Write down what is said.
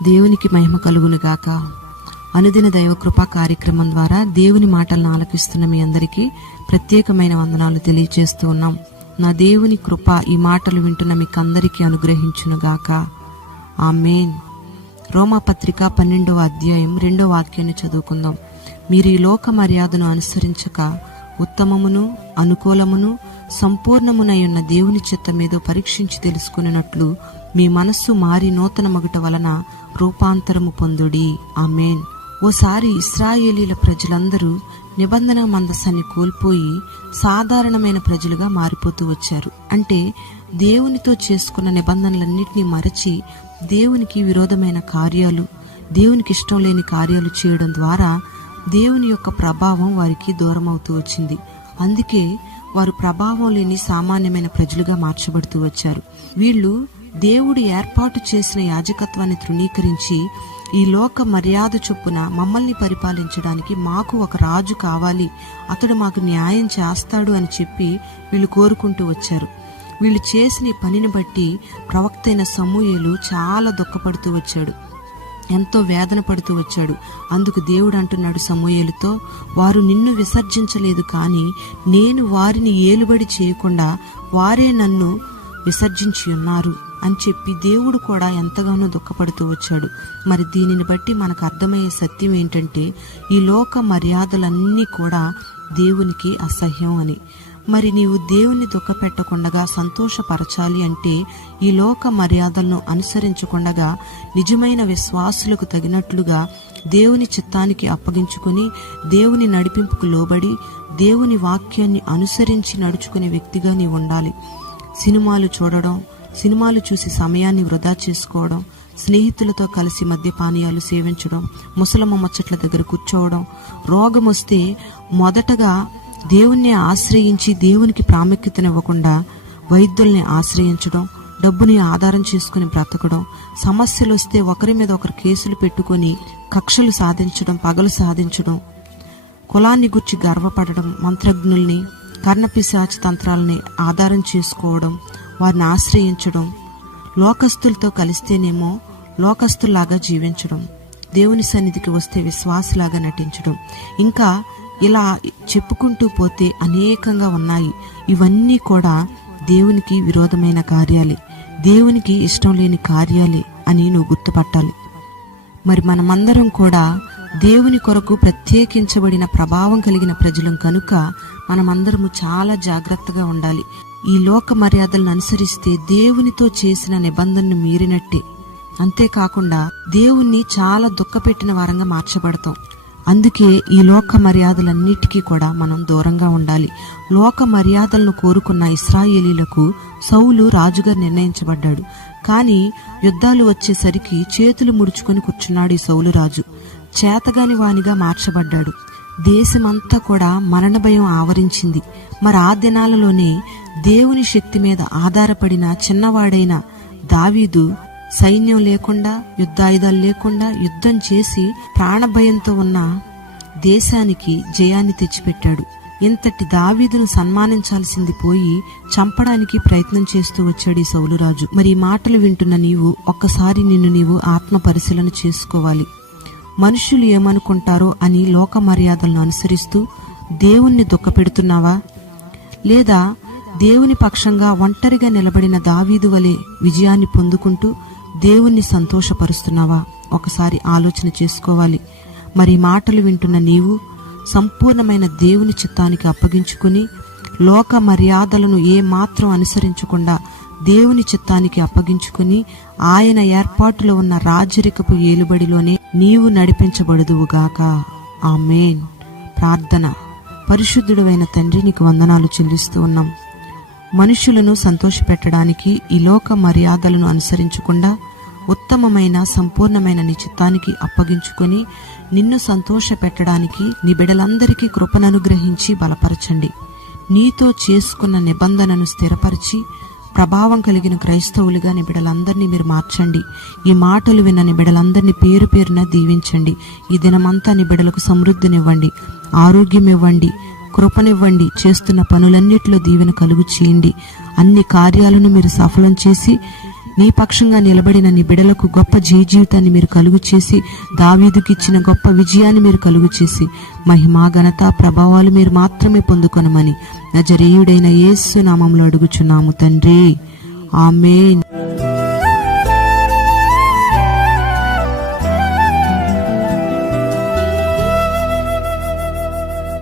దేవునికి మహిమ కలుగునుగాక. అనుదిన దైవ కృపా కార్యక్రమం ద్వారా దేవుని మాటలను ఆలకిస్తున్న మీ అందరికీ ప్రత్యేకమైన వందనాలు తెలియజేస్తూ ఉన్నాం. నా దేవుని కృప ఈ మాటలు వింటున్న మీకందరికీ అనుగ్రహించునుగాక. ఆమేన్. రోమాపత్రిక 12వ అధ్యాయం 2వ వాక్యాన్ని చదువుకుందాం. మీరు ఈ లోక మర్యాదను అనుసరించక ఉత్తమమును అనుకూలమును సంపూర్ణమునయున్న దేవుని చిత్తమేదో పరీక్షించి తెలుసుకున్నట్లు మీ మనస్సు మారి నూతన మగుట వలన రూపాంతరము పొందుడి. ఆమేన్. ఓసారి ఇశ్రాయేలీల ప్రజలందరూ నిబంధన మందసాన్ని కోల్పోయి సాధారణమైన ప్రజలుగా మారిపోతూ వచ్చారు. అంటే దేవునితో చేసుకున్న నిబంధనలన్నింటినీ మరచి దేవునికి విరోధమైన కార్యాలు, దేవునికి ఇష్టం లేని కార్యాలు చేయడం ద్వారా దేవుని యొక్క ప్రభావం వారికి దూరం అవుతూ వచ్చింది. అందుకే వారు ప్రభావం లేని సామాన్యమైన ప్రజలుగా మార్చబడుతూ వచ్చారు. వీళ్ళు దేవుడు ఏర్పాటు చేసిన యాజకత్వాన్ని తృణీకరించి ఈ లోక మర్యాద చొప్పున మమ్మల్ని పరిపాలించడానికి మాకు ఒక రాజు కావాలి, అతడు మాకు న్యాయం చేస్తాడు అని చెప్పి వీళ్ళు కోరుకుంటూ వచ్చారు. వీళ్ళు చేసిన పనిని బట్టి ప్రవక్త అయిన సమూయేలు చాలా దుఃఖపడుతూ వచ్చాడు, ఎంతో వేదన పడుతూ వచ్చాడు. అందుకు దేవుడు అంటున్నాడు సమూయేలుతో, వారు నిన్ను విసర్జించలేదు, కానీ నేను వారిని ఏలుబడి చేయకుండా వారే నన్ను విసర్జించి ఉన్నారు అని చెప్పి దేవుడు కూడా ఎంతగానో దుఃఖపడుతూ వచ్చాడు. మరి దీనిని బట్టి మనకు అర్థమయ్యే సత్యం ఏంటంటే ఈ లోక మర్యాదలన్నీ కూడా దేవునికి అసహ్యం అని. మరి నీవు దేవుని దుఃఖపెట్టకుండగా సంతోషపరచాలి అంటే ఈ లోక మర్యాదలను అనుసరించకుండగా నిజమైన విశ్వాసులకు తగినట్లుగా దేవుని చిత్తానికి అప్పగించుకుని దేవుని నడిపింపుకు లోబడి దేవుని వాక్యాన్ని అనుసరించి నడుచుకునే వ్యక్తిగా నీవు ఉండాలి. సినిమాలు చూడడం, సినిమాలు చూసి సమయాన్ని వృధా చేసుకోవడం, స్నేహితులతో కలిసి మద్యపానీయాలు సేవించడం, ముసలమ్మ ముచ్చట్ల దగ్గర కూర్చోవడం, రోగం వస్తే మొదటగా దేవుణ్ణి ఆశ్రయించి దేవునికి ప్రాముఖ్యతనివ్వకుండా వైద్యుల్ని ఆశ్రయించడం, డబ్బుని ఆధారం చేసుకుని బ్రతకడం, సమస్యలు వస్తే ఒకరి మీద ఒకరు కేసులు పెట్టుకొని కక్షలు సాధించడం, పగలు సాధించడం, కులాన్ని గుర్చి గర్వపడడం, మంత్రజ్ఞుల్ని కర్ణపిశాచ తంత్రాలని ఆధారం చేసుకోవడం, వారిని ఆశ్రయించడం, లోకస్తులతో కలిస్తేనేమో లోకస్తుల్లాగా జీవించడం, దేవుని సన్నిధికి వస్తే విశ్వాసలాగా నటించడం, ఇంకా ఇలా చెప్పుకుంటూ పోతే అనేకంగా ఉన్నాయి. ఇవన్నీ కూడా దేవునికి విరోధమైన కార్యాలే, దేవునికి ఇష్టం లేని కార్యాలే అని నువ్వు గుర్తుపట్టాలి. మరి మనమందరం కూడా దేవుని కొరకు ప్రత్యేకించబడిన ప్రభావం కలిగిన ప్రజలం కనుక మనమందరము చాలా జాగ్రత్తగా ఉండాలి. ఈ లోక మర్యాదలను అనుసరిస్తే దేవునితో చేసిన నిబంధనను మీరినట్టే. అంతేకాకుండా దేవుణ్ణి చాలా దుఃఖపెట్టిన వారంగా మార్చబడతాం. అందుకే ఈ లోక మర్యాదలన్నిటికీ కూడా మనం దూరంగా ఉండాలి. లోక మర్యాదలను కోరుకున్న ఇశ్రాయేలీలకు సౌలు రాజుగా నిర్ణయించబడ్డాడు. కానీ యుద్ధాలు వచ్చేసరికి చేతులు ముడుచుకొని కూర్చున్నాడు ఈ సౌలు రాజు. చేతగాని వానిగా మార్చబడ్డాడు. దేశమంతా కూడా మరణ భయం ఆవరించింది. మరి ఆ దినాలలోనే దేవుని శక్తి మీద ఆధారపడిన చిన్నవాడైన దావీదు సైన్యం లేకుండా, యుద్ధాయుధాలు లేకుండా యుద్ధం చేసి ప్రాణభయంతో ఉన్న దేశానికి జయాన్ని తెచ్చిపెట్టాడు. ఇంతటి దావీదును సన్మానించాల్సింది పోయి చంపడానికి ప్రయత్నం చేస్తూ వచ్చాడు ఈ సౌలురాజు. మరి ఈ మాటలు వింటున్న నీవు ఒక్కసారి నిన్ను నీవు ఆత్మ పరిశీలన చేసుకోవాలి. మనుషులు ఏమనుకుంటారో అని లోక మర్యాదలను అనుసరిస్తూ దేవుణ్ణి దుఃఖపెడుతున్నావా? లేదా దేవుని పక్షంగా ఒంటరిగా నిలబడిన దావీదు వలె విజయాన్ని పొందుకుంటూ దేవుణ్ణి సంతోషపరుస్తున్నావా? ఒకసారి ఆలోచన చేసుకోవాలి. మరి మాటలు వింటున్న నీవు సంపూర్ణమైన దేవుని చిత్తానికి అప్పగించుకుని లోక మర్యాదలను ఏమాత్రం అనుసరించకుండా దేవుని చిత్తానికి అప్పగించుకుని ఆయన ఏర్పాటులో ఉన్న రాజరికపు ఏలుబడిలోనే నీవు నడిపించబడుదువుగాక. ఆమేన్. ప్రార్థన. పరిశుద్ధుడైన తండ్రి, నీకు వందనాలు చెల్లిస్తూ ఉన్నాం. మనుషులను సంతోషపెట్టడానికి ఈ లోక మర్యాదలను అనుసరించకుండా ఉత్తమమైన సంపూర్ణమైన నీ చిత్తానికి అప్పగించుకొని నిన్ను సంతోష పెట్టడానికి నీ బిడ్డలందరికీ కృపను అనుగ్రహించి బలపరచండి. నీతో చేసుకున్న నిబంధనను స్థిరపరిచి ప్రభావం కలిగిన క్రైస్తవులుగా నీ బిడ్డలందరినీ మీరు మార్చండి. ఈ మాటలు విన్న నీ బిడ్డలందరినీ పేరు పేరున దీవించండి. ఈ దినమంతా నీ బిడ్డలకు సమృద్ధినివ్వండి, ఆరోగ్యం ఇవ్వండి, కృపనివ్వండి. చేస్తున్న పనులన్నిటిలో దీవెన కలుగు చేయండి. అన్ని కార్యాలను మీరు సఫలం చేసి నీ పక్షంగా నిలబడిన నీ బిడలకు గొప్ప జీవితాన్ని మీరు కలుగు చేసి, దావీదుకి ఇచ్చిన గొప్ప విజయాన్ని మీరు కలుగు చేసి, మహిమ ఘనత ప్రభావాలు మీరు మాత్రమే పొందుకొనమని నజరేయుడైన యేసు నామములో అడుగుచున్నాము తండ్రి. ఆమేన్.